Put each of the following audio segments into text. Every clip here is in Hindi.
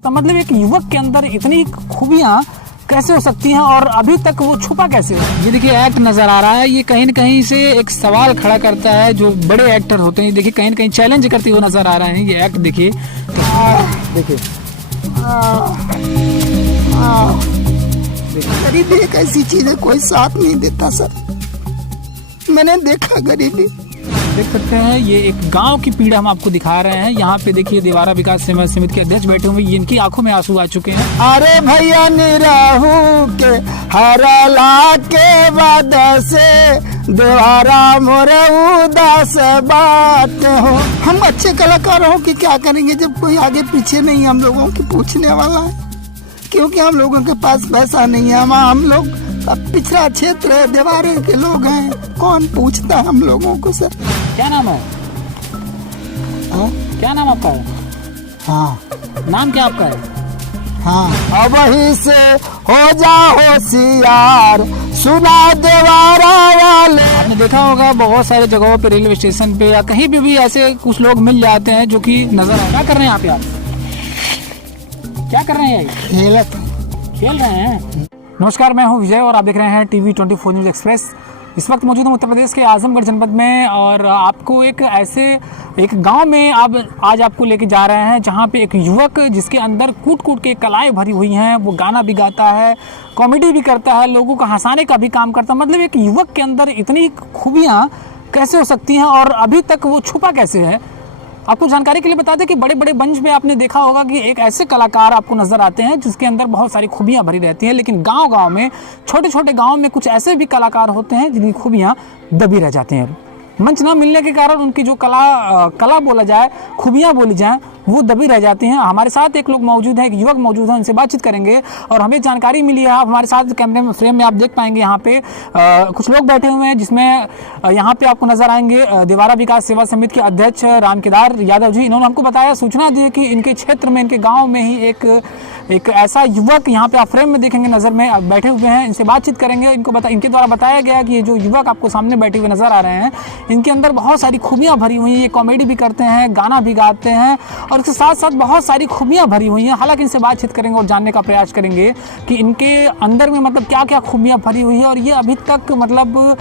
तो मतलब एक युवक के अंदर इतनी खूबियां कैसे हो सकती हैं और अभी तक वो छुपा कैसे है? ये देखिए एक्ट नजर आ रहा है, ये कहीं न कहीं से एक सवाल खड़ा करता है। जो बड़े एक्टर होते हैं देखिए कहीं न कहीं चैलेंज करते हुए नजर आ रहे हैं। ये एक्ट देखिए देखिए गरीबी एक ऐसी चीज है, कोई साथ नहीं देता सर। मैंने देखा गरीबी। देख सकते हैं ये एक गांव की पीड़ा हम आपको दिखा रहे हैं। यहाँ पे देखिए देवारा विकास समिति के अध्यक्ष बैठे हुए, इनकी आंखों में आंसू आ चुके हैं। अरे भैया निराहू के हरला के बाद से देवारा मोरे उदास बात हो। हम अच्छे कलाकार हो कि क्या करेंगे जब कोई आगे पीछे नहीं हम लोगों की पूछने वाला है, क्योंकि हम लोगों के पास पैसा नहीं है। हम लोग पिछड़ा क्षेत्र है, देवारे के लोग हैं, कौन पूछता है हम लोगों को सर। क्या नाम है? क्या नाम आपका है? हाँ नाम क्या आपका है? हाँ अब वही से हो जा होशियार, सुना देवारा वाले। आपने देखा होगा बहुत सारे जगहों पे, रेलवे स्टेशन पे या कहीं भी ऐसे कुछ लोग मिल जाते हैं जो कि नजर क्या कर रहे हैं यहाँ पे? आप क्या कर रहे हैं? खेल रहे हैं। नमस्कार, मैं हूं विजय और आप देख रहे हैं टीवी 24 न्यूज एक्सप्रेस। इस वक्त मौजूद हूं उत्तर प्रदेश के आजमगढ़ जनपद में और आपको एक गांव में आज आपको लेके जा रहे हैं जहां पे एक युवक जिसके अंदर कूट कूट के कलाएं भरी हुई हैं। वो गाना भी गाता है, कॉमेडी भी करता है, लोगों को हंसाने का भी काम करता है। मतलब एक युवक के अंदर इतनी खूबियाँ कैसे हो सकती हैं और अभी तक वो छुपा कैसे है? आपको जानकारी के लिए बता दें कि बड़े बड़े मंच में आपने देखा होगा कि एक ऐसे कलाकार आपको नजर आते हैं जिसके अंदर बहुत सारी खूबियां भरी रहती हैं, लेकिन गांव-गांव में, छोटे छोटे गांव में कुछ ऐसे भी कलाकार होते हैं जिनकी खूबियां दबी रह जाती हैं। मंच न मिलने के कारण उनकी जो कला बोला जाए, खूबियां बोली जाएं, वो दबी रह जाती हैं। हमारे साथ एक लोग मौजूद हैं, एक युवक मौजूद हैं, उनसे बातचीत करेंगे और हमें जानकारी मिली है। आप हमारे साथ कैमरे में फ्रेम में आप देख पाएंगे यहाँ पे कुछ लोग बैठे हुए हैं, जिसमें यहाँ पे आपको नजर आएंगे देवारा विकास सेवा समिति के अध्यक्ष रामकेदार यादव जी। इन्होंने हमको बताया, सूचना दी कि इनके क्षेत्र में, इनके गाँव में ही एक ऐसा युवक यहाँ पे आप फ्रेम में देखेंगे नजर में बैठे हुए हैं। इनसे बातचीत करेंगे। इनके द्वारा बताया गया कि ये जो युवक आपको सामने बैठे हुए नजर आ रहे हैं, इनके अंदर बहुत सारी खूबियां भरी हुई हैं। ये कॉमेडी भी करते हैं, गाना भी गाते हैं और इसके साथ साथ बहुत सारी खूबियां भरी हुई हैं। हालांकि इनसे बातचीत करेंगे और जानने का प्रयास करेंगे कि इनके अंदर में मतलब क्या क्या खूबियां भरी हुई है और ये अभी तक मतलब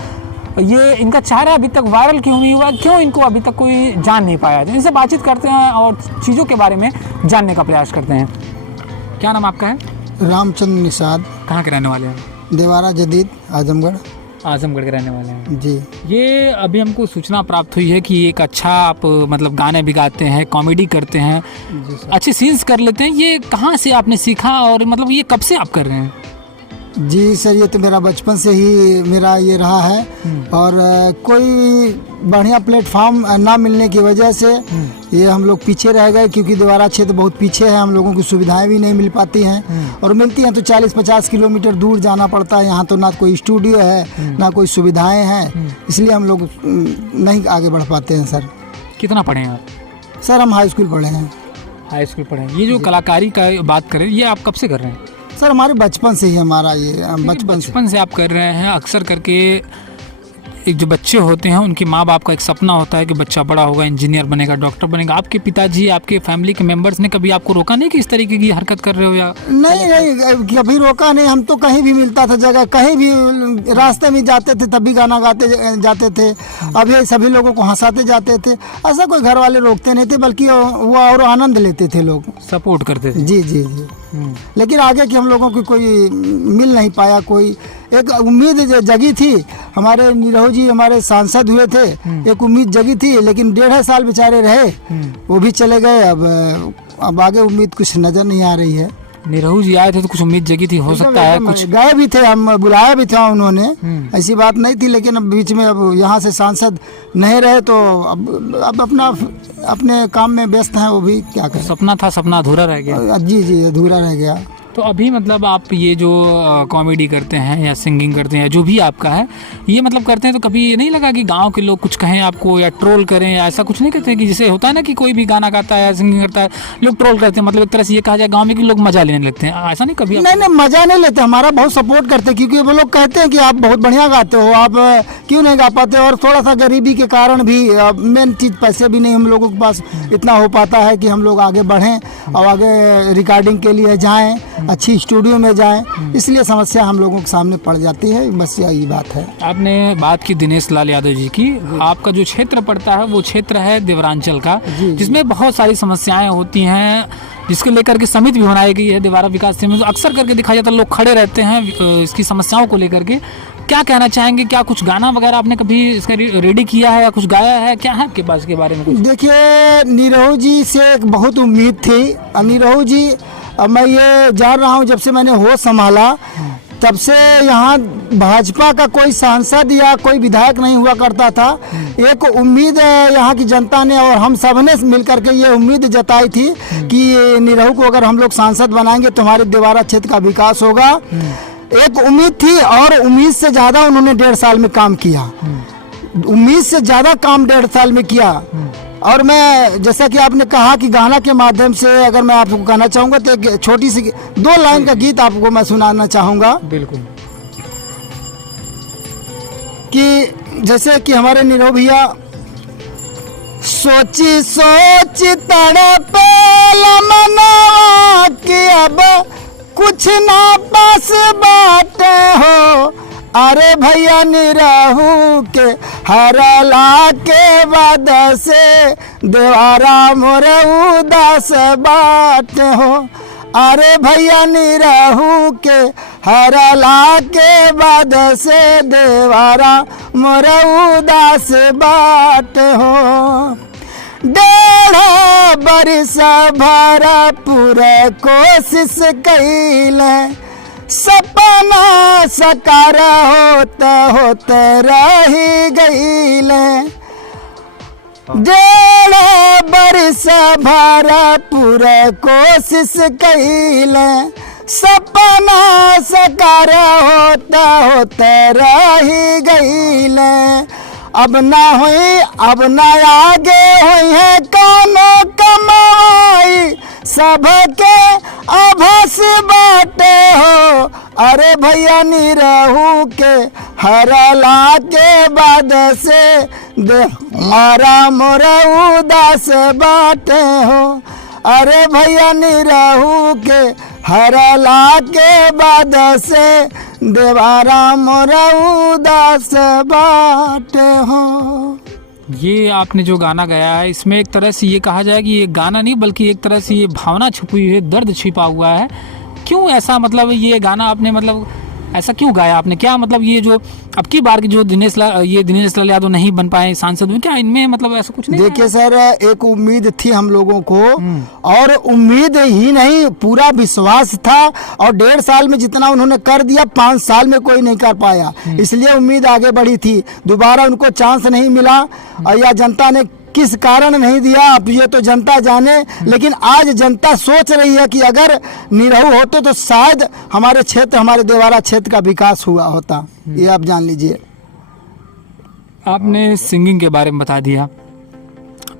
ये इनका चेहरा अभी तक वायरल क्यों नहीं हुआ, क्यों इनको अभी तक कोई जान नहीं पाया। इनसे बातचीत करते हैं और चीज़ों के बारे में जानने का प्रयास करते हैं। क्या नाम आपका है? रामचंद्र निषाद। कहाँ के रहने वाले हैं? देवारा जदीद, आजमगढ़ के रहने वाले हैं जी। ये अभी हमको सूचना प्राप्त हुई है कि एक अच्छा आप मतलब गाने भी गाते हैं, कॉमेडी करते हैं, अच्छे सीन्स कर लेते हैं। ये कहाँ से आपने सीखा और मतलब ये कब से आप कर रहे हैं? जी सर, ये तो मेरा बचपन से ही मेरा ये रहा है और कोई बढ़िया प्लेटफॉर्म ना मिलने की वजह से ये हम लोग पीछे रह गए, क्योंकि देवारा क्षेत्र बहुत पीछे है। हम लोगों की सुविधाएं भी नहीं मिल पाती हैं और मिलती हैं तो 40-50 किलोमीटर दूर जाना पड़ता है। यहाँ तो ना कोई स्टूडियो है, ना कोई सुविधाएं हैं, इसलिए हम लोग नहीं आगे बढ़ पाते हैं सर। कितना पढ़े हैं आप? सर हम हाई स्कूल पढ़े हैं। हाई स्कूल पढ़े हैं। ये जो कलाकारी का बात करें, ये आप कब से कर रहे हैं? सर हमारे बचपन से ही, हमारा ये बचपन से आप कर रहे हैं। अक्सर करके एक जो बच्चे होते हैं उनके माँ बाप का एक सपना होता है कि बच्चा बड़ा होगा, इंजीनियर बनेगा, डॉक्टर बनेगा। आपके पिताजी, आपके फैमिली के मेंबर्स ने कभी आपको रोका नहीं कि इस तरीके की हरकत कर रहे हो? या नहीं, कभी रोका नहीं। हम तो कहीं भी मिलता था जगह, कहीं भी रास्ते में जाते थे तब भी गाना गाते जाते थे। अभी सभी लोगों को हंसाते जाते थे। ऐसा कोई घर वाले रोकते नहीं थे, बल्कि वो और आनंद लेते थे, लोग सपोर्ट करते थे। जी जी जी। लेकिन आगे की हम लोगों की कोई मिल नहीं पाया। कोई एक उम्मीद जगी थी, हमारे निरहू जी हमारे सांसद हुए थे, एक उम्मीद जगी थी, लेकिन 1.5 साल बेचारे रहे, वो भी चले गए। अब आगे उम्मीद कुछ नजर नहीं आ रही है। निरहू जी आए थे तो कुछ उम्मीद जगी थी, हो सकता है कुछ गए भी थे, हम बुलाया भी था उन्होंने, ऐसी बात नहीं थी। लेकिन अब बीच में अब यहाँ से सांसद नहीं रहे तो अब अपने काम में व्यस्त हैं। वो भी क्या करें। सपना था, सपना अधूरा रह गया। जी जी, अधूरा रह गया। तो अभी मतलब आप ये जो कॉमेडी करते हैं या सिंगिंग करते हैं, जो भी आपका है, ये मतलब करते हैं तो कभी ये नहीं लगा कि गांव के लोग कुछ कहें आपको या ट्रोल करें या ऐसा कुछ नहीं करते कि जैसे होता है ना कि कोई भी गाना गाता है या सिंगिंग करता है लोग ट्रोल करते हैं, मतलब एक तरह से ये कहा जाए गाँव में कि लोग मजा लेने लगते हैं, ऐसा नहीं कभी? नहीं, मजा नहीं लेते, हमारा बहुत सपोर्ट करते, क्योंकि वो लोग कहते हैं कि आप बहुत बढ़िया गाते हो, आप क्यों नहीं गा पाते। और थोड़ा सा गरीबी के कारण भी, मेन चीज़ पैसे भी नहीं हम लोगों के पास इतना हो पाता है कि हम लोग आगे बढ़ें और आगे रिकॉर्डिंग के लिए जाएं, अच्छी स्टूडियो में जाएं, इसलिए समस्या हम लोगों के सामने पड़ जाती है, बस यही बात है। आपने बात की दिनेश लाल यादव जी की, आपका जो क्षेत्र पड़ता है वो क्षेत्र है देवरांचल का, जिसमें बहुत सारी समस्याएं होती हैं, जिसको लेकर के समिति भी बनाई गई है देवारा विकास समिति। अक्सर करके दिखाया जाता है लोग खड़े रहते हैं इसकी समस्याओं को लेकर के। क्या कहना चाहेंगे, क्या कुछ गाना वगैरह आपने कभी इसका रेडी किया है या कुछ गाया है, क्या है आपके पास के बारे में कुछ? देखिए, निरहू जी से एक बहुत उम्मीद थी। निरहू जी, मैं ये जान रहा हूँ जब से मैंने होश संभाला तब से यहाँ भाजपा का कोई सांसद या कोई विधायक नहीं हुआ करता था। एक उम्मीद यहाँ की जनता ने और हम सब ने मिलकर के ये उम्मीद जताई थी कि निरहू को अगर हम लोग सांसद बनाएंगे तो हमारे देवारा क्षेत्र का विकास होगा। एक उम्मीद थी और उम्मीद से ज़्यादा उन्होंने 1.5 साल में काम किया, उम्मीद से ज़्यादा काम 1.5 साल में किया। और मैं, जैसा कि आपने कहा कि गाना के माध्यम से अगर मैं आपको कहना चाहूँगा तो एक छोटी सी 2 लाइन का गीत आपको मैं सुनाना चाहूँगा। बिल्कुल। कि जैसे कि हमारे निरहू भैया, सोची सोच तड़पे मनवा कि अब कुछ ना पास बाटे हो, अरे भैया निरहू के हरला के बाद से देवारा मोरे उदास बाट हो, अरे भैया निरहू के हरला के बाद से देवारा मोरे उदास बाट हो। 1.5 बरिस भरा पूरा कोशिश कैले, सपना सकार होता होता रही गईले। 1.5 बरिस भरा पूरा कोशिश कैले, सपना सकार होता होता रही गईले। अब ना हुई, अब ना आगे हुई है कानो कमाई, सबके आभास बाटे हो, अरे भैया निरहू के हरला के बाद से देवारा मोरा उदास बाटे हो, अरे भैया निरहू के हरला के बाद से देवारा मोरा उदास बाटे हो। ये आपने जो गाना गाया है इसमें एक तरह से ये कहा जाए कि ये गाना नहीं बल्कि एक तरह से ये भावना छुपी हुई है, दर्द छिपा हुआ है। क्यों ऐसा, मतलब ये गाना आपने मतलब ऐसा क्यों गाया आपने? क्या मतलब ये जो अब की बार की जो दिनेश लाल यादव नहीं बन पाए सांसद में, क्या इनमें मतलब ऐसा कुछ नहीं? देखिए सर, एक उम्मीद थी हम लोगों को, और उम्मीद ही नहीं पूरा विश्वास था, और 1.5 साल में जितना उन्होंने कर दिया 5 साल में कोई नहीं कर पाया, इसलिए उम्मीद आगे बढ़ी थी। दोबारा उनको चांस नहीं मिला, और या जनता ने किस कारण नहीं दिया अब ये तो जनता जाने, लेकिन आज जनता सोच रही है कि अगर निरहू होते तो शायद हमारे क्षेत्र, हमारे देवारा क्षेत्र का विकास हुआ होता। ये आप जान लीजिए। आपने सिंगिंग के बारे में बता दिया,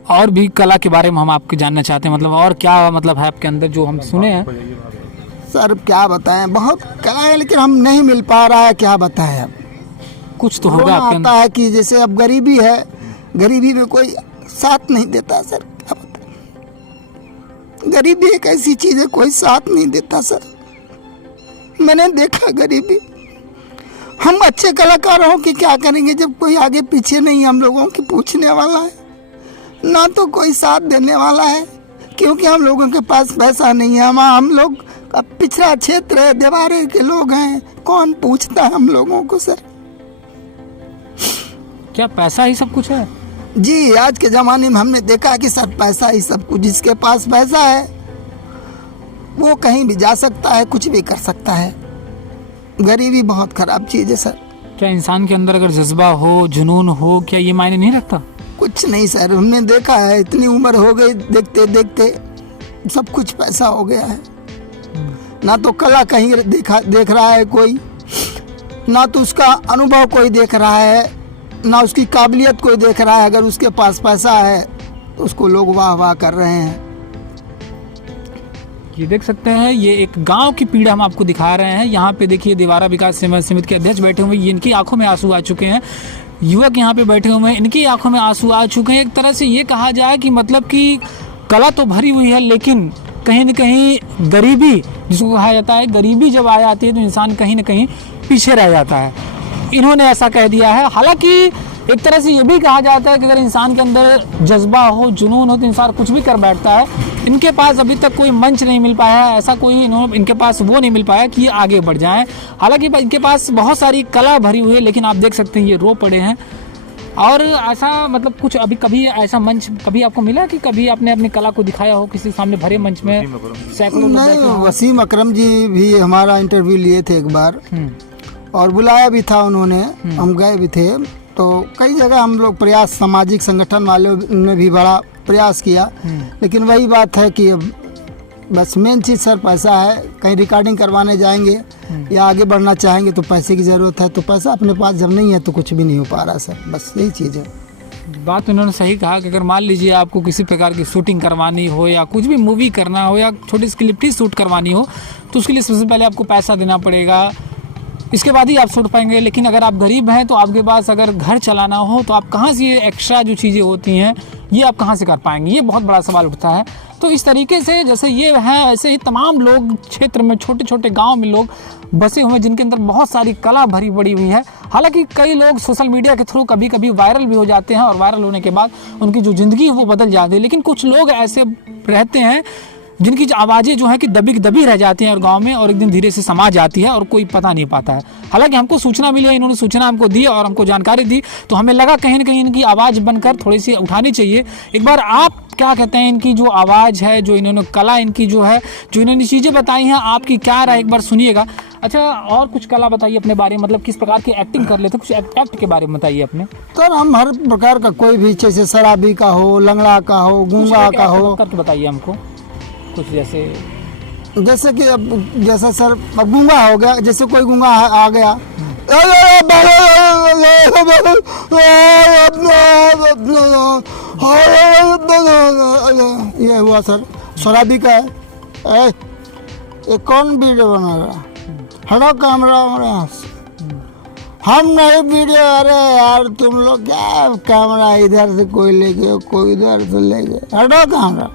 और भी कला के बारे में हम आपको जानना चाहते हैं, मतलब और क्या मतलब है आपके अंदर जो हम सुने हैं? सर क्या बताएं, बहुत कला है लेकिन हम नहीं मिल पा रहा है, क्या बताएं। अब कुछ तो होगा आपके अंदर। आता है कि जैसे अब गरीबी है, गरीबी में कोई साथ नहीं देता सर, क्या बताएं। गरीबी एक ऐसी चीज है, कोई साथ नहीं देता सर, मैंने देखा गरीबी। हम अच्छे कलाकार हों कि क्या करेंगे जब कोई आगे पीछे नहीं हम लोगों की पूछने वाला है, ना तो कोई साथ देने वाला है, क्योंकि हम लोगों के पास पैसा नहीं है। हम लोग का पिछड़ा क्षेत्र है, देवारे के लोग हैं, कौन पूछता है हम लोगों को सर? क्या पैसा ही सब कुछ है? जी, आज के ज़माने में हमने देखा कि सर पैसा ही सब कुछ, जिसके पास पैसा है वो कहीं भी जा सकता है, कुछ भी कर सकता है। गरीबी बहुत खराब चीज़ है सर। क्या इंसान के अंदर अगर जज्बा हो, जुनून हो, क्या ये मायने नहीं रखता? कुछ नहीं सर, हमने देखा है, इतनी उम्र हो गई, देखते देखते सब कुछ पैसा हो गया है। ना तो कला कहीं देख रहा है कोई, ना तो उसका अनुभव कोई देख रहा है, ना उसकी काबिलियत कोई देख रहा है। अगर उसके पास पैसा है तो उसको लोग वाह वाह कर रहे हैं। ये देख सकते हैं, ये एक गांव की पीड़ा हम आपको दिखा रहे हैं। यहाँ पे देखिए दिवारा विकास सेवा समिति के अध्यक्ष बैठे हुए हैं, इनकी आंखों में आंसू आ चुके हैं। युवक यहाँ पे बैठे हुए हैं, इनकी आंखों में आंसू आ चुके हैं। एक तरह से ये कहा जाए कि मतलब कि कला तो भरी हुई है, लेकिन कहीं न कहीं गरीबी, जिसको कहा जाता है, गरीबी जब आ जाती है तो इंसान कहीं न कहीं पीछे रह जाता है। इन्होंने ऐसा कह दिया है। हालांकि एक तरह से ये भी कहा जाता है कि अगर इंसान के अंदर जज्बा हो, जुनून हो, तो इंसान कुछ भी कर बैठता है। इनके पास अभी तक कोई मंच नहीं मिल पाया है, ऐसा कोई इनके पास वो नहीं मिल पाया कि ये आगे बढ़ जाएं। हालांकि इनके पास बहुत सारी कला भरी हुई है, लेकिन आप देख सकते हैं ये रो पड़े हैं। और ऐसा मतलब कुछ अभी कभी ऐसा मंच कभी आपको मिला कि कभी आपने अपनी कला को दिखाया हो किसी सामने भरे मंच में? सैकड़ों नहीं, वसीम अकरम जी भी हमारा इंटरव्यू लिए थे एक बार और बुलाया भी था उन्होंने, हम गए भी थे। तो कई जगह हम लोग प्रयास, सामाजिक संगठन वालों ने भी बड़ा प्रयास किया, लेकिन वही बात है कि बस मेन चीज़ सर पैसा है। कहीं रिकॉर्डिंग करवाने जाएंगे या आगे बढ़ना चाहेंगे तो पैसे की ज़रूरत है, तो पैसा अपने पास जब नहीं है तो कुछ भी नहीं हो पा रहा सर, बस यही चीज़ है। बात उन्होंने सही कहा कि अगर मान लीजिए आपको किसी प्रकार की शूटिंग करवानी हो या कुछ भी मूवी करना हो या छोटी सी क्लिप ही शूट करवानी हो, तो उसके लिए सबसे पहले आपको पैसा देना पड़ेगा, इसके बाद ही आप शूट पाएंगे। लेकिन अगर आप गरीब हैं तो आपके पास अगर घर चलाना हो तो आप कहाँ से ये एक्स्ट्रा जो चीज़ें होती हैं ये आप कहाँ से कर पाएंगे, ये बहुत बड़ा सवाल उठता है। तो इस तरीके से जैसे ये हैं, ऐसे ही तमाम लोग क्षेत्र में, छोटे छोटे गांव में लोग बसे हुए हैं जिनके अंदर बहुत सारी कला भरी पड़ी हुई है। हालांकि कई लोग सोशल मीडिया के थ्रू कभी कभी वायरल भी हो जाते हैं और वायरल होने के बाद उनकी जो ज़िंदगी है वो बदल जाती है। लेकिन कुछ लोग ऐसे रहते हैं जिनकी आवाज़ें जो है कि दबी रह जाती हैं और गांव में, और एक दिन धीरे से समा जाती है और कोई पता नहीं पाता है। हालांकि हमको सूचना मिली है, इन्होंने सूचना हमको दी और हमको जानकारी दी, तो हमें लगा कहीं ना कहीं इनकी आवाज़ बनकर थोड़ी सी उठानी चाहिए। एक बार आप क्या कहते हैं, इनकी जो आवाज़ है, जो इन्होंने कला इनकी जो है, जो इन्होंने चीज़ें बताई हैं, आपकी क्या राय एक बार सुनिएगा। अच्छा, और कुछ कला बताइए अपने बारे में, मतलब किस प्रकार की एक्टिंग कर लेते, कुछ एक्ट के बारे में बताइए अपने। तो हम हर प्रकार का, कोई भी, जैसे शराबी का हो, लंगड़ा का हो, गूंगा का हो, करके बताइए हमको कुछ। जैसे कि अब जैसा सर अब गूंगा हो गया, जैसे कोई गूंगा आ गया, ये हुआ सर। शराबी का है, ये कौन वीडियो बना रहा, हटो कैमरा हमारे यहाँ से, हम नहीं वीडियो। अरे यार तुम लोग क्या, कैमरा इधर से कोई ले गए, कोई इधर से ले गए, हटो कैमरा।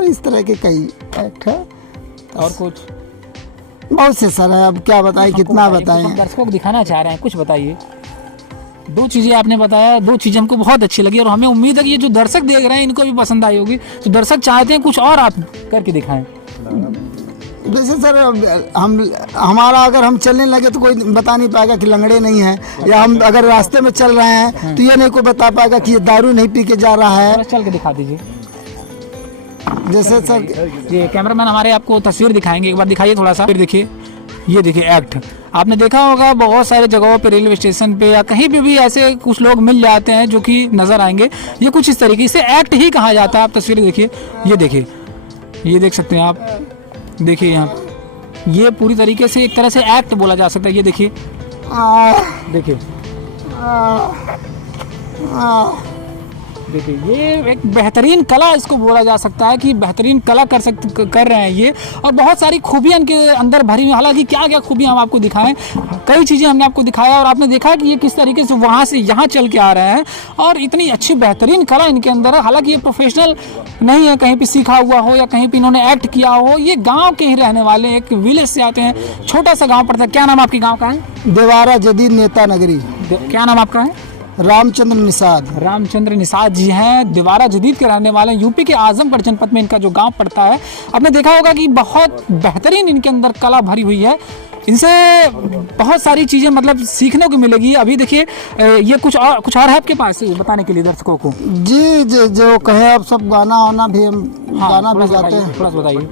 इस तरह के कई एक्ट है। और कुछ बहुत से सर है, अब क्या बताएं, कितना बताएं। हम दर्शकों को दिखाना चाह रहे हैं, कुछ बताइए। दो चीज़ें आपने बताया, दो चीज़ें हमको बहुत अच्छी लगी और हमें उम्मीद है कि ये जो दर्शक देख रहे हैं इनको भी पसंद आई होगी। तो दर्शक चाहते हैं कुछ और आप करके दिखाएं। जैसे सर हमारा अगर हम चलने लगे तो कोई बता नहीं पाएगा कि लंगड़े नहीं है, या हम अगर रास्ते में चल रहे हैं तो ये नहीं कोई बता पाएगा कि ये दारू नहीं पी के जा रहा है। चल के दिखा दीजिए। जैसे सर ये कैमरामैन हमारे आपको तस्वीर दिखाएंगे, एक बार दिखाइए थोड़ा सा। फिर देखिए, ये देखिए एक्ट। आपने देखा होगा बहुत सारे जगहों पे, रेलवे स्टेशन पे या कहीं पे भी ऐसे कुछ लोग मिल जाते हैं जो कि नजर आएंगे। ये कुछ इस तरीके से एक्ट ही कहा जाता है। आप तस्वीर देखिए, ये देखिए, ये देख सकते हैं आप, देखिए यहाँ, ये पूरी तरीके से एक तरह से एक्ट बोला जा सकता है। ये देखिए, देखिए देखिए, ये एक बेहतरीन कला इसको बोला जा सकता है कि बेहतरीन कला कर रहे हैं ये, और बहुत सारी खूबियां इनके अंदर भरी हुई। हालांकि क्या क्या खूबियां हम आपको दिखाएं, कई चीज़ें हमने आपको दिखाया और आपने देखा कि ये किस तरीके से वहाँ से यहाँ चल के आ रहे हैं और इतनी अच्छी बेहतरीन कला इनके अंदर है। हालांकि ये प्रोफेशनल नहीं है, कहीं पर सीखा हुआ हो या कहीं पर इन्होंने एक्ट किया हो। ये गाँव के ही रहने वाले, एक विलेज से आते हैं, छोटा सा गाँव पड़ता है। क्या नाम आपके गाँव का है? देवारा जदीद नेता नगरी। क्या नाम आपका है? रामचंद्र निषाद। रामचंद्र निषाद जी हैं, दिवारा जदीद के रहने वाले हैं। यूपी के आजमगढ़ जनपद में इनका जो गांव पड़ता है। आपने देखा होगा कि बहुत बेहतरीन इनके अंदर कला भरी हुई है। इनसे बहुत सारी चीज़ें मतलब सीखने को मिलेगी। अभी देखिए, ये कुछ और है आपके पास बताने के लिए दर्शकों को? जी, जो कहे आप सब, गाना वाना भी हम गाना भी गाते हैं। थोड़ा बताइए।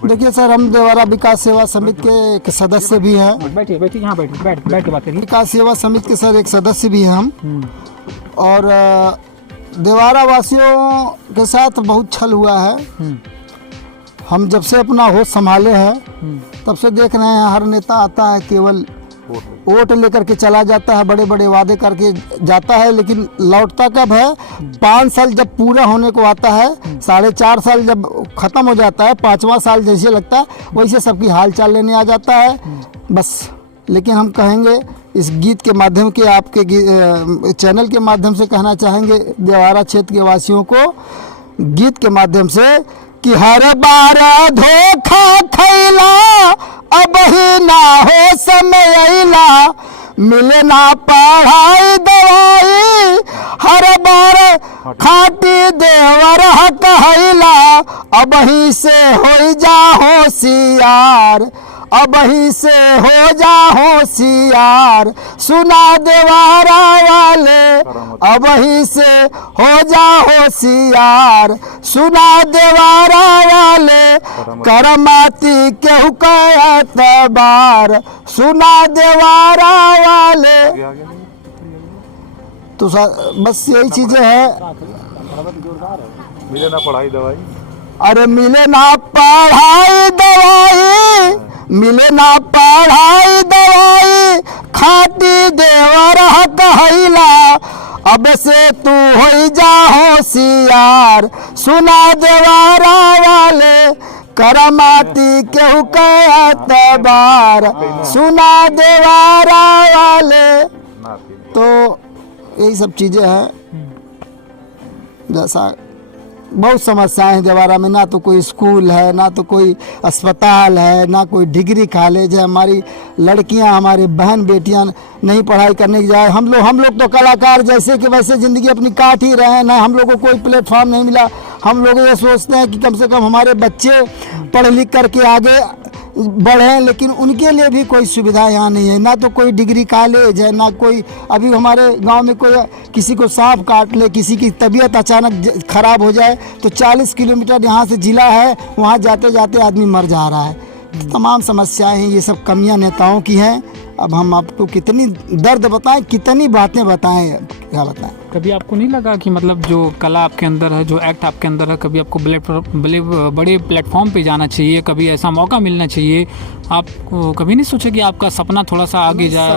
देखिए सर, हम देवारा विकास सेवा समिति के एक सदस्य भी हैं। बैठिए बैठिए, यहाँ बैठ के बात करिए। विकास सेवा समिति के सर एक सदस्य भी हैं हम। और देवारा वासियों के साथ बहुत छल हुआ है। हम जब से अपना होश संभाले हैं तब से देख रहे हैं हर नेता आता है केवल वोट लेकर के चला जाता है, बड़े बड़े वादे करके जाता है, लेकिन लौटता कब है? 5 साल जब पूरा होने को आता है, 4.5 साल जब खत्म हो जाता है, 5वां साल जैसे लगता है वैसे सबकी हाल चाल लेने आ जाता है बस। लेकिन हम कहेंगे इस गीत के माध्यम के आपके चैनल के माध्यम से कहना चाहेंगे देवारा क्षेत्र के वासियों को गीत के माध्यम से कि हर बार धोखा खैला अब ही ना हो समय अइला, मिले ना पढ़ाई दवाई हर बार खाटी देवर कहला, अब ही से हो जा होशियार, अब ही से हो जा होशियार, सुना देवारा वाले अब ही से हो जा होशियार, सुना देवारा वाले करमाती केहू एतबार, सुना देवारा वाले। तो बस यही चीजें है। मिले ना पढ़ाई दवाई, अरे मिले ना पढ़ाई दवाई, मिले ना पढ़ाई दवाई खाटी देवर कहला, अब से तू हो जा होशियार, सुना देवारा वाले करमाती केहू एतबार, सुना देवारा वाले। तो यही सब चीजें हैं। जैसा बहुत समस्याएं हैं देवारा में, ना तो कोई स्कूल है, ना तो कोई अस्पताल है, ना कोई डिग्री कॉलेज है। हमारी लड़कियां, हमारी बहन बेटियां नहीं पढ़ाई करने की जाए। हम लोग तो कलाकार जैसे कि वैसे ज़िंदगी अपनी काट ही रहे हैं ना। हम लोग को कोई प्लेटफॉर्म नहीं मिला। हम लोग ये सोचते हैं कि कम से कम हमारे बच्चे पढ़ लिख करके आगे बढ़ें, लेकिन उनके लिए भी कोई सुविधा यहाँ नहीं है। ना तो कोई डिग्री कॉलेज है, ना कोई अभी हमारे गांव में कोई किसी को सांप काट ले, किसी की तबीयत अचानक खराब हो जाए तो 40 किलोमीटर यहाँ से जिला है, वहाँ जाते जाते आदमी मर जा रहा है। तो तमाम समस्याएं हैं, ये सब कमियां नेताओं की हैं। अब हम आपको कितनी दर्द बताएं, कितनी बातें बताएं, क्या बताएं। कभी आपको नहीं लगा कि मतलब जो कला आपके अंदर है, जो एक्ट आपके अंदर है, कभी आपको बड़े प्लेटफॉर्म पे जाना चाहिए, कभी ऐसा मौका मिलना चाहिए? आपको कभी नहीं सोचा कि आपका सपना थोड़ा सा आगे जाए?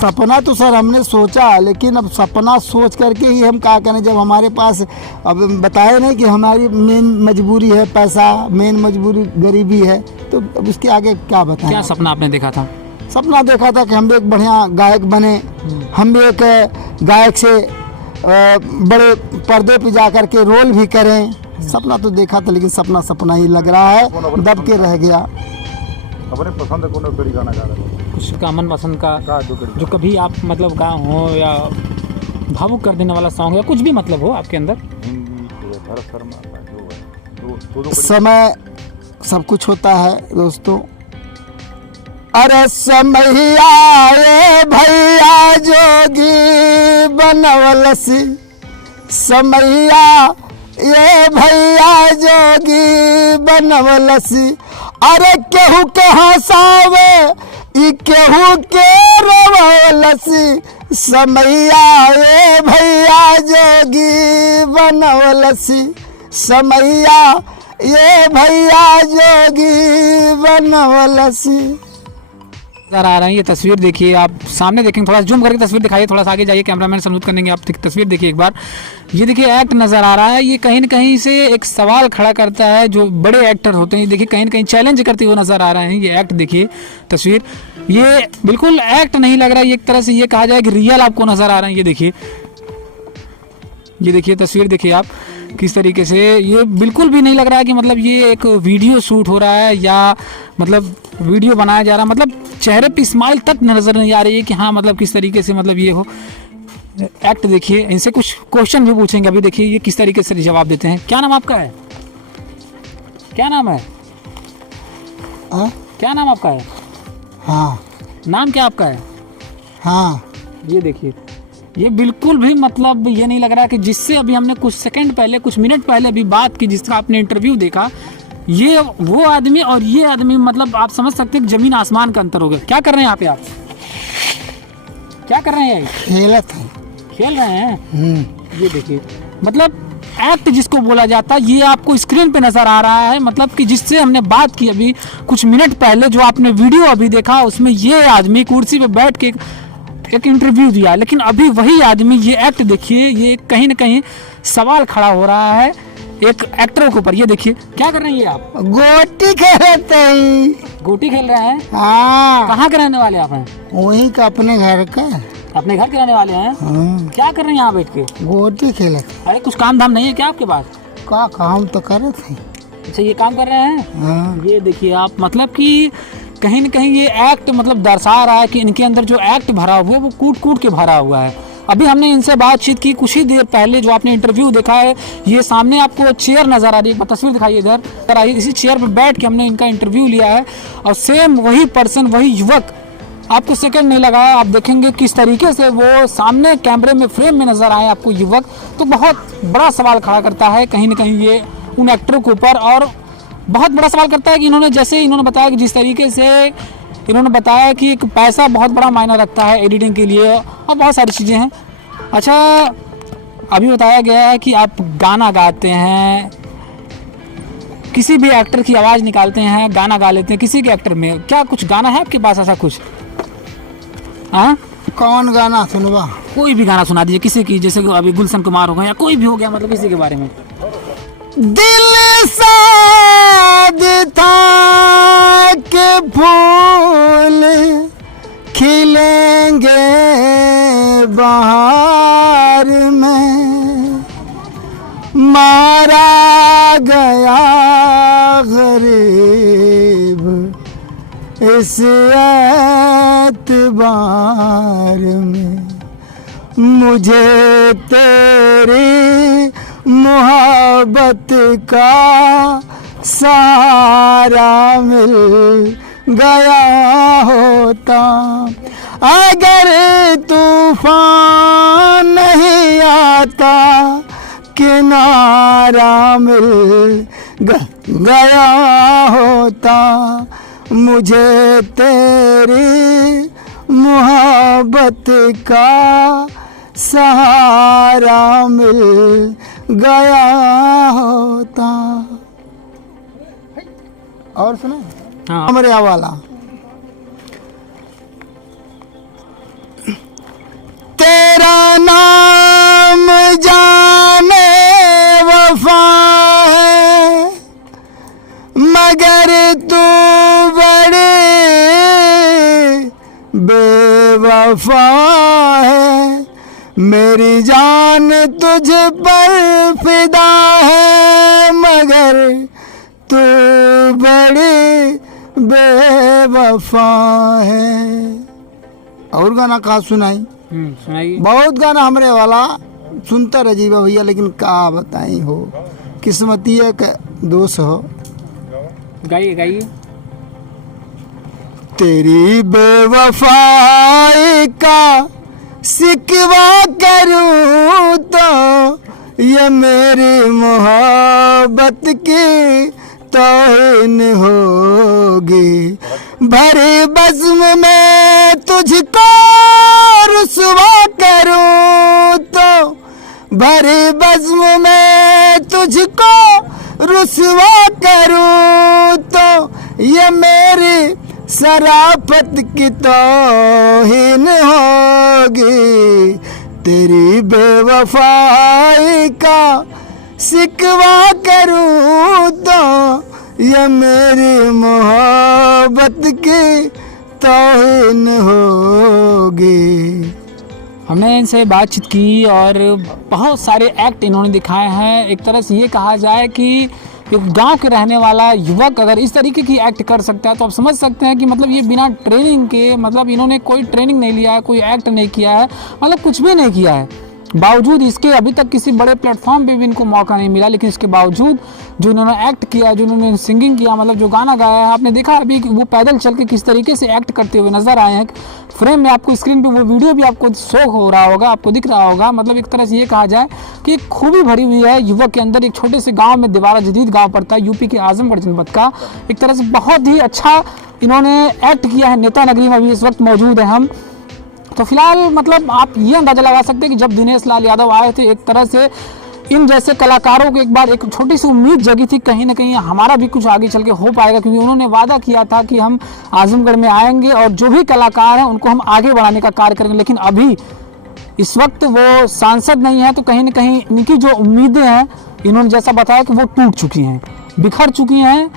सपना तो सर हमने सोचा, लेकिन अब सपना सोच करके ही हम क्या करें जब हमारे पास, अब बताए नहीं कि हमारी मेन मजबूरी है पैसा, मेन मजबूरी गरीबी है, तो अब इसके आगे क्या बताएं। क्या सपना आपने देखा था? सपना देखा था कि हम भी एक बढ़िया गायक बने, हम भी एक गायक से बड़े पर्दे पे जा कर के रोल भी करें। सपना तो देखा था, लेकिन सपना सपना ही लग रहा है, दब के रह गया। अपने पसंद को गाना गा रहे हो? कुछ का मन पसंद का जो कभी आप मतलब गाए हो, या भावुक कर देने वाला सॉन्ग, या कुछ भी मतलब हो आपके अंदर? समय सब कुछ होता है दोस्तों। अरे समैया रे भैया जोगी बनवलसी, समैया ये भैया जोगी बनवलसी, अरे केहू के हंसावे ई केहू के रोवलसी, समैया ये भैया जोगी बनवलसी, समैया ये भैया जोगी बनवलसी। नजर आ रहा है ये तस्वीर, देखिए आप सामने देखेंगे, थोड़ा जूम करके तस्वीर दिखाइए, थोड़ा सा आगे जाइए, कैमरामैन समझ कर देंगे। आप तस्वीर देखिए एक बार, ये देखिए एक्ट नजर आ रहा है। ये कहीं न कहीं से एक सवाल खड़ा करता है, जो बड़े एक्टर होते हैं देखिए कहीं न कहीं चैलेंज करते हुए नजर आ रहे हैं। ये एक्ट देखिए तस्वीर, ये बिल्कुल एक्ट नहीं लग रहा है, एक तरह से ये कहा जाए कि रियल आपको नजर आ रहा है। ये देखिए तस्वीर देखिए आप किस तरीके से, ये बिल्कुल भी नहीं लग रहा है कि मतलब ये एक वीडियो शूट हो रहा है या मतलब वीडियो बनाया जा रहा है। मतलब चेहरे पे स्माइल तक नजर नहीं आ रही है कि हाँ मतलब किस तरीके से मतलब ये हो। एक्ट देखिए, इनसे कुछ क्वेश्चन भी पूछेंगे अभी, देखिए ये किस तरीके से जवाब देते हैं। क्या नाम आपका है? क्या नाम है? क्या नाम आपका है? हाँ। नाम क्या आपका है? हाँ। ये देखिए, ये बिल्कुल भी मतलब ये नहीं लग रहा कि जिससे अभी हमने कुछ सेकंड पहले, कुछ मिनट पहले अभी बात की, जिसका आपने इंटरव्यू देखा, ये वो आदमी और ये आदमी, मतलब आप समझ सकते हैं जमीन आसमान का अंतर हो गया। क्या कर रहे हैं यहाँ पे आप? क्या कर रहे हैं? खेल रहे हैं। ये देखिए, मतलब एक्ट जिसको बोला जाता है ये आपको स्क्रीन पे नजर आ रहा है, मतलब कि जिससे हमने बात की अभी कुछ मिनट पहले, जो आपने वीडियो अभी देखा उसमें ये आदमी कुर्सी पे बैठ के एक इंटरव्यू दिया, लेकिन अभी वही आदमी ये एक्ट देखिए, ये कहीं ना कहीं सवाल खड़ा हो रहा है एक एक्टर के ऊपर। ये देखिए क्या कर रहे हैं ये आप? गोटी खेलते हैं। गोटी खेल रहे हैं? हाँ, कहाँ के रहने वाले आप हैं? वहीं का अपने घर का। अपने घर के रहने वाले हैं? हाँ, क्या कर रहे हैं यहाँ बैठ के? गोटी खेले। अरे कुछ काम धाम नहीं है क्या आपके पास? का काम तो करे थे। अच्छा ये काम कर रहे हैं? हाँ, ये देखिए आप, मतलब कि कहीं न कहीं ये एक्ट मतलब दर्शा रहा है कि इनके अंदर जो एक्ट भरा हुआ है वो कूट कूट के भरा हुआ है। अभी हमने इनसे बातचीत की कुछ ही देर पहले, जो आपने इंटरव्यू देखा है, ये सामने आपको चेयर नजर आ रही है, एक बार तस्वीर दिखाइए इधर आइए, इसी चेयर पर बैठ के हमने इनका इंटरव्यू लिया है और सेम वही पर्सन, वही युवक, आपको सेकंड नहीं लगा, आप देखेंगे किस तरीके से वो सामने कैमरे में फ्रेम में नजर आए आपको युवक, तो बहुत बड़ा सवाल खड़ा करता है कहीं ना कहीं ये उन एक्टरों के ऊपर। और बहुत बड़ा सवाल करता है कि इन्होंने, जैसे इन्होंने बताया कि जिस तरीके से इन्होंने बताया कि एक पैसा बहुत बड़ा मायना रखता है एडिटिंग के लिए और बहुत सारी चीज़ें हैं। अच्छा अभी बताया गया है कि आप गाना गाते हैं, किसी भी एक्टर की आवाज़ निकालते हैं, गाना गा लेते हैं किसी के एक्टर में, क्या कुछ गाना है आपके पास ऐसा कुछ? हाँ, कौन गाना सुनवा? कोई भी गाना सुना दीजिए किसी की, जैसे कि अभी गुलशन कुमार हो गया या कोई भी हो गया, मतलब किसी के बारे में। दिल साध था के फूल खिलेंगे बहार में, मारा गया गरीब इस एतबार में, मुझे तेरी मोहब्बत का सहारा मिल गया होता, अगर तूफान नहीं आता किनारा मिल गया होता, मुझे तेरी मोहब्बत का सहारा मिल गया होता। और सुना? हाँ। हमरे वाला तेरा नाम जाने वफा है, मगर तू बड़ी बेवफा है, मेरी जान तुझ पर फिदा है, मगर तू बड़ी बेवफा है। और गाना कहा सुनाई? सुनाइए। बहुत गाना हमरे वाला सुनता रजीबा भैया, लेकिन का बताई हो, किस्मतिया का दोष हो। गाइए गाइए। तेरी बेवफाई का सिकवा करूं तो ये मेरी मोहब्बत की तौहीन होगी, भरे बज़्म में तुझको रुसवा करूं तो, भरे बज़्म में तुझको रुसवा करूं तो ये मेरी शराफत की तौहीन होगी, तेरी बेवफाई का शिकवा करूं तो ये मेरी मोहब्बत की तौहीन होगी। हमने इनसे बातचीत की और बहुत सारे एक्ट इन्होंने दिखाए हैं। एक तरह से ये कहा जाए कि एक गांव के रहने वाला युवक अगर इस तरीके की एक्ट कर सकता है तो आप समझ सकते हैं कि मतलब ये बिना ट्रेनिंग के, मतलब इन्होंने कोई ट्रेनिंग नहीं लिया है, कोई एक्ट नहीं किया है, मतलब कुछ भी नहीं किया है, बावजूद इसके अभी तक किसी बड़े प्लेटफॉर्म पे भी इनको मौका नहीं मिला। लेकिन इसके बावजूद जो इन्होंने एक्ट किया, जो इन्होंने सिंगिंग किया, मतलब जो गाना गाया है, आपने देखा अभी कि वो पैदल चल के किस तरीके से एक्ट करते हुए नजर आए हैं। फ्रेम में आपको स्क्रीन पे वो वीडियो भी आपको शो हो रहा होगा, आपको दिख रहा होगा। मतलब एक तरह से ये कहा जाए कि एक खूबी भरी हुई है युवक के अंदर। एक छोटे से गाँव में दिवारा जदीद गाँव पड़ता है यूपी के आजमगढ़ जनपद का। एक तरह से बहुत ही अच्छा इन्होंने एक्ट किया है। नेता नगरी में अभी इस वक्त मौजूद है हम। तो फिलहाल मतलब आप ये अंदाजा लगा सकते हैं कि जब दिनेश लाल यादव आए थे, एक तरह से इन जैसे कलाकारों को एक बार एक छोटी सी उम्मीद जगी थी कहीं ना कहीं हमारा भी कुछ आगे चल के हो पाएगा, क्योंकि उन्होंने वादा किया था कि हम आजमगढ़ में आएंगे और जो भी कलाकार हैं उनको हम आगे बढ़ाने का कार्य करेंगे। लेकिन अभी इस वक्त वो सांसद नहीं है, तो कहीं ना कहीं इनकी जो उम्मीदें हैं इन्होंने जैसा बताया कि वो टूट चुकी हैं, बिखर चुकी हैं।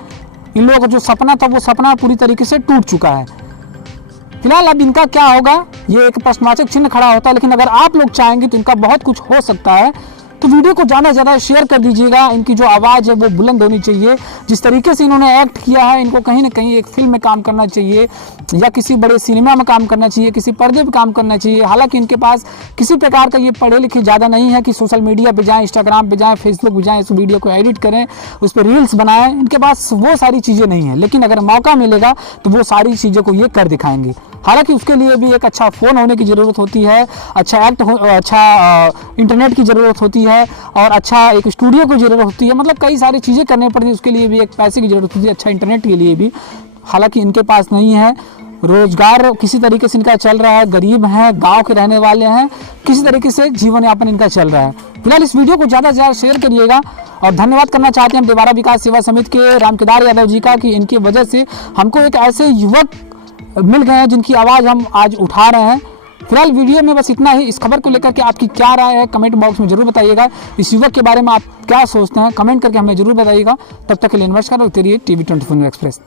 इन लोगों का जो सपना था वो सपना पूरी तरीके से टूट चुका है। फिलहाल अब इनका क्या होगा ये एक प्रश्नवाचक चिन्ह खड़ा होता है, लेकिन अगर आप लोग चाहेंगे तो इनका बहुत कुछ हो सकता है। तो वीडियो को ज़्यादा से ज़्यादा शेयर कर दीजिएगा। इनकी जो आवाज़ है वो बुलंद होनी चाहिए। जिस तरीके से इन्होंने एक्ट किया है, इनको कहीं ना कहीं एक फिल्म में काम करना चाहिए या किसी बड़े सिनेमा में काम करना चाहिए, किसी पर्दे पे काम करना चाहिए। हालांकि इनके पास किसी प्रकार का ये पढ़े लिखे ज़्यादा नहीं है कि सोशल मीडिया पे जाएँ, इंस्टाग्राम पे जाएँ, फेसबुक पे जाएँ, इस वीडियो को एडिट करें, उस पर रील्स बनाएं। इनके पास वो सारी चीज़ें नहीं है, लेकिन अगर मौका मिलेगा तो वो सारी चीज़ों को ये कर दिखाएंगे। हालांकि उसके लिए भी एक अच्छा फ़ोन होने की ज़रूरत होती है, अच्छा इंटरनेट की ज़रूरत होती है और अच्छा एक स्टूडियो की ज़रूरत होती है। मतलब कई सारी चीज़ें करनी पड़ती है, उसके लिए भी एक पैसे की ज़रूरत होती है, अच्छा इंटरनेट के लिए भी। हालांकि इनके पास नहीं है। रोजगार किसी तरीके से इनका चल रहा है, गरीब हैं, गांव के रहने वाले हैं, किसी तरीके से जीवन यापन इनका चल रहा है। फिलहाल इस वीडियो को ज़्यादा से ज़्यादा शेयर करिएगा। और धन्यवाद करना चाहते हैं हम देवारा विकास सेवा समिति के रामकेदार यादव जी का कि इनकी वजह से हमको एक ऐसे युवक मिल गए हैं जिनकी आवाज़ हम आज उठा रहे हैं। फिलहाल वीडियो में बस इतना ही। इस खबर को लेकर के आपकी क्या राय है कमेंट बॉक्स में जरूर बताइएगा। इस युवक के बारे में आप क्या सोचते हैं कमेंट करके हमें जरूर बताइएगा। तब तक के लिए नमस्कार और देखते रहिए TV24 एक्सप्रेस।